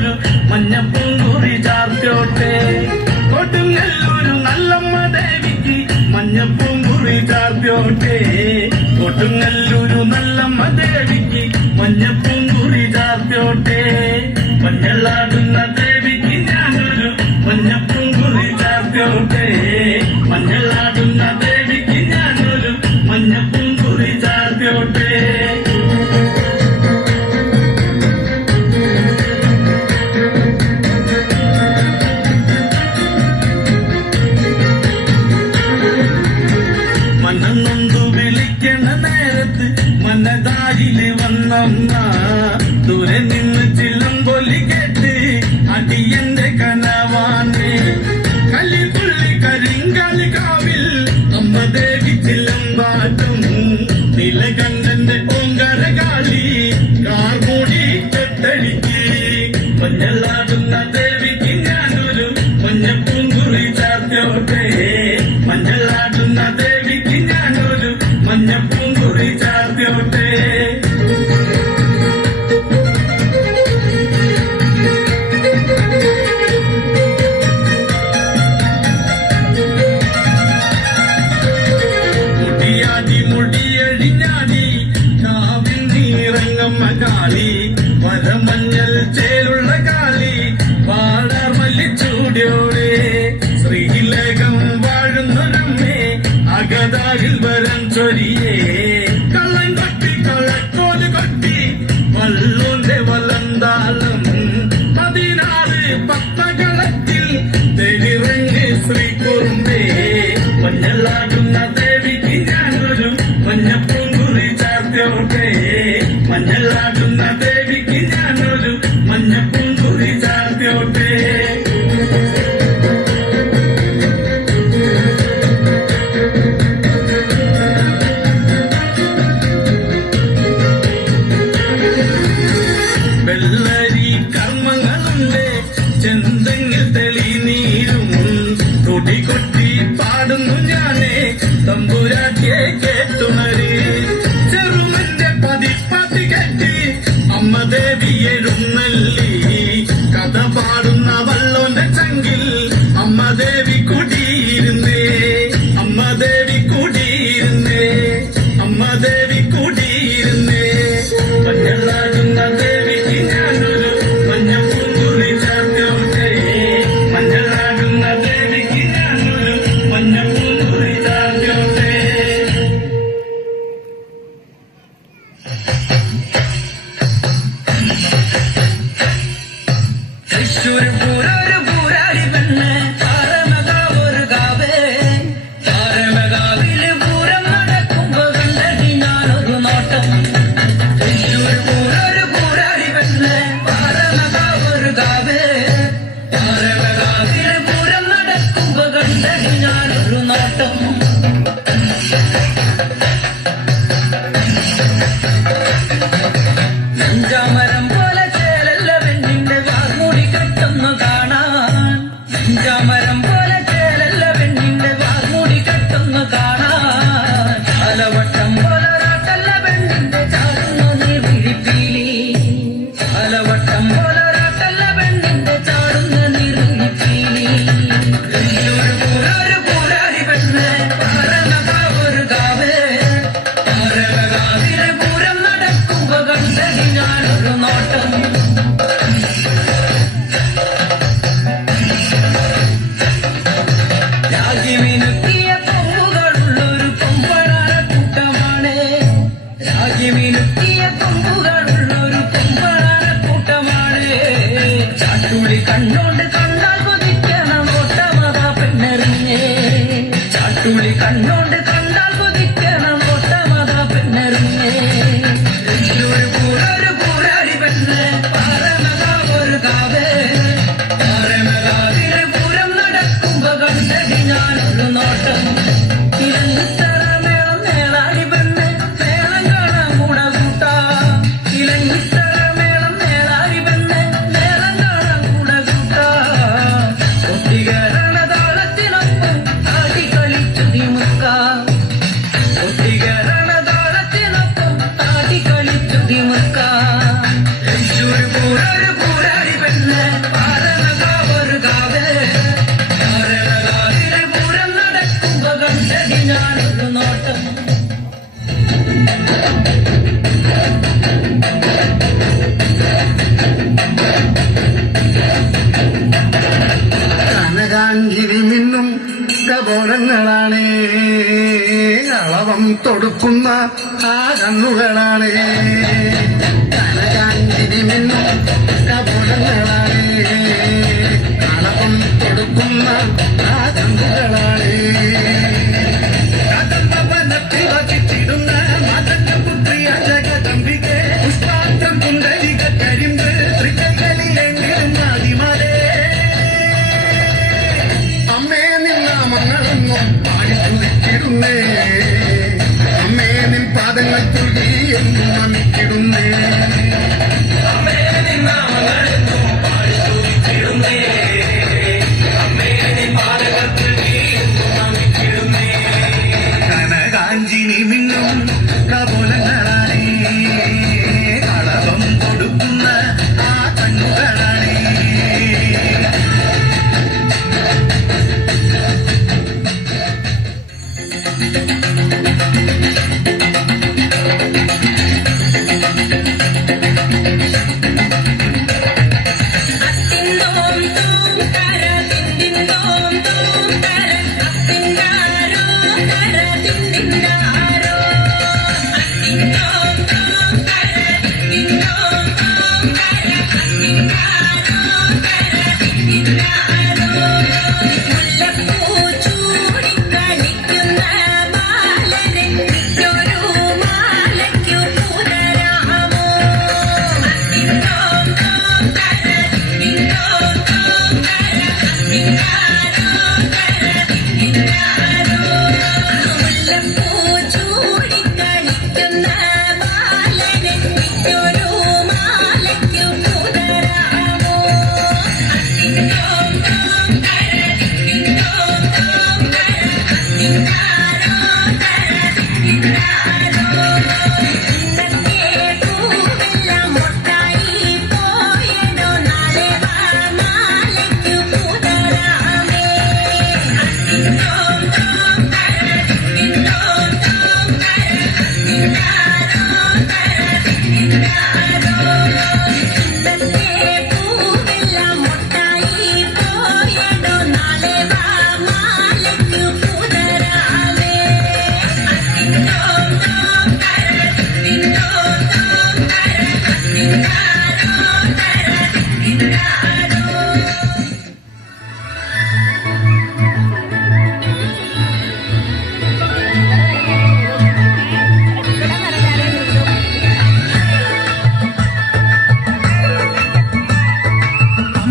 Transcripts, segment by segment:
ഞാനൊരു മഞ്ഞപ്പൂങ്കുറി ചാർത്തോട്ടെ. കൊടുങ്ങല്ലൂരു നല്ലമ്മ ദേവിക്ക് മഞ്ഞപ്പൂങ്കുറി ചാർത്തോട്ടെ. കൊടുങ്ങല്ലൂരു നല്ലമ്മ ദേവിക്ക് മഞ്ഞപ്പൂങ്കുറി ചാർത്തോട്ടെ. മഞ്ഞളാടുന്ന ദേവിക്ക് ഞാനൊരു മഞ്ഞപ്പൂങ്കുറി ചാർത്തോട്ടെ. മഞ്ഞളാടുന്ന ദേവിക്ക് ഞാനൊരു മഞ്ഞപ്പൂങ്കുറി ചാർത്തോട്ടെ. മനന്നൊന്തു വിളിക്കണ നേരത്ത് മനതാരില് വന്നമ്മ ദൂരെ നിന്ന് ചിലമ്പൊലി കേട്ട് അടിയന്റെ കനവാണ്. കലിപുള്ളി കരിങ്കാലി കാവിൽ അമ്മ ദേവി ചിലമ്പാട്ടും നീലകണ്ഠന്റെ ഓങ്കര കാളി കാർമൂടി കെട്ടടിക്ക്. മഞ്ഞളാടുന്ന ദേവിക്ക് ഞാനൊരു മഞ്ഞപ്പൂങ്കുറി ചാർത്തോട്ടെ. മഞ്ഞളാടുന്ന ദേവിക്ക് ഞാനൊരു മഞ്ഞപ്പൂങ്കുറി ചാർത്തോട്ടെ. മുടിയഴിഞ്ഞാടി കാവിൽ നീറങ്ങമ്മ കാളി വരമഞ്ഞൽ ചേലുള്ള കാളി വാടാർ മല്ലിച്ചൂടിയോടെ ശ്രീലേഖം വാഴുന്നൊരമ്മേ അകതാരിൽ വരം ചൊരിയേ. കള്ളം കൊട്ടി കളക്കോല് കൊട്ടി വള്ളോന്റെ വലന്താളം 16 പത്തകളത്തിൽ തെളിറങ്ങ് ശ്രീകുറുമ്പേ. മഞ്ഞളാടുന്ന ദേവിക്ക് ഞാനൊരു മഞ്ഞപ്പൂങ്കുറി ചാർത്തോട്ടെ. മഞ്ഞളാടുന്ന ദേവിക്ക് ഞാനൊരു മഞ്ഞപ്പൂങ്കുറി ചാർത്തോട്ടെ. വെള്ളരി കർമ്മങ്ങളുണ്ട് ചെന്തെങ്ങിൽ തെളിനീരും തുടികൊട്ടി പാടുന്നു ഞാനേ തമ്പുരാട്ടിയെ കേട്ടുണര്. ചെറുമന്റെ പതിപ്പാത്തി കെട്ടി അമ്മ ദേവി എഴുന്നള്ളി കഥ പാടുന്ന വള്ളോന്റെ ചങ്കിൽ അമ്മ ദേവി കുടിയിരുന്നേ. അമ്മ ദേവി കുടിയിരുന്നേ. അമ്മ ദേവി കുടിയിരുന്നേ. മഞ്ഞളാടുന്ന ദേവിക്ക് ഞാനൊരു മഞ്ഞപ്പൂങ്കുറി ചാർത്തോട്ടെ. മഞ്ഞളാടുന്ന ദേവിക്ക് ഞാനൊരു മഞ്ഞപ്പൂങ്കുറി ചാർത്തോട്ടെ. തൃശ്ശൂർ പൂരൊരു പൂരാടി പെണ്ണ് താരമകാവൊരു കാവേ. താരമകാവില് പൂരം നടക്കുമ്പോ കണ്ടടി ഞാനൊരു നോട്ടം. തൃശ്ശൂർ പൂരൊരു പൂരാടി പെണ്ണ് താരമകാവൊരു കാവേ. താരമകാവില് പൂരം നടക്കുമ്പോ കണ്ടടി ഞാനൊരു നോട്ടം. നെഞ്ചാമരം പോലെ ചേലല്ല പെണ്ണിന്റെ വാർമൂടി കെട്ടുന്നു കാണാൻ. നെഞ്ചാമരം പോലെ ചേലല്ല പെണ്ണിന്റെ വാർമൂടി കെട്ടുന്നു കാണാൻ. അലവട്ടം പോലൊരാട്ടല്ല പെണ്ണിന്റെ ചാടുന്നു നീർവിഴിപ്പീലി. അലവട്ടം പോലൊരാട്ടല്ല പെണ്ണിന്റെ ചാടുന്ന നീർവിഴിപ്പീലി. തൃശ്ശൂർ പൂരൊരു പൂരാടി പെണ്ണ് താരമകാവൊരു കാവേ. താരമകാവിലെ പൂരം നടക്കുമ്പോ കണ്ടടി ഞാനൊരു നോട്ടം. രാഗിമിനുക്കിയ കൊമ്പുകളുള്ളൊരു കൊമ്പനാന കൂട്ടമാണ്. രാഗിമിനുക്കിയ കൊമ്പുകളുള്ളൊരു കൊമ്പനാന കൂട്ടമാണ്. ചാട്ടുളി കണ്ണോണ്ട് കണ്ടാൽ കൊതിക്കണം ഒട്ടമതാ പെണ്ണെറിഞ്ഞേ. ചാട്ടുളി കണ്ണോണ്ട് കണ്ടാൽ കൊതിക്കണം ഒട്ടമതാ പെണ്ണെറിഞ്ഞേ. തൃശ്ശൂർ പൂരൊരു പൂരാടി പെണ്ണ് താരമകാവൊരു കാവേ. താരമകാവിലെ പൂരം നടക്കുമ്പോ കണ്ടടി ഞാനൊരു നോട്ടം. ഇലങ്ങിത്തറ മേളം മേളാടി പെണ്ണ് മേളം കാണാൻ കൂടെ കൂട്ടാ. ഇലങ്ങിത്തറ മേളം മേളാടി പെണ്ണ് മേളം കാണാൻ കൂടെ കൂട്ടാ. കനകാഞ്ചിരി മിന്നും കപോലങ്ങളാണേ, കളവം തൊടുക്കുന്ന ആ കണ്ണുകളാണേ. കനകാഞ്ചിരി മിന്നും കപോലങ്ങളാണേ, കളവം തൊടുക്കുന്ന ആ കണ്ണുകളാണേ. കദംബവനത്തിൽ വസിച്ചിടുന്ന മദനപുത്രിയ ജഗദംബികെ, പുഷ്പാത്രം കുണ്ടലിക കരിമ്പ് തൃക്കൈകളിലെങ്കിലും ആദിമലേ. അമ്മേ നിന്നാമങ്ങളൊന്നും പാടിത്തുതിച്ചിടുന്നേ, അമ്മേ നിൻ പാദങ്ങൾ തുള്ളി എന്നും നമിച്ചിടുന്നേ. അമ്മേ നിന്നാമങ്ങളെന്നും പാടിത്തുതിച്ചിടുന്നേ, അമ്മേ നിൻ പാദങ്ങൾ എന്നും നമിച്ചിടുന്നേ. കനകാഞ്ചിനി മിന്നും കപോലങ്ങളാണേ, കളവം കൊടുക്കുന്ന ആ കണ്ണുകളാണേ.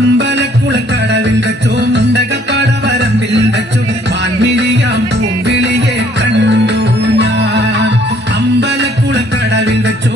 അമ്പലക്കുളക്കടവിൽ വെച്ചോ, മുണ്ടകപ്പടവരമ്പിൽ വെച്ചോ, മാൻമിഴിയാം പൂമ്പിളിയെ കണ്ടു ഞാൻ. അമ്പലക്കുളക്കടവിൽ വെച്ചോ,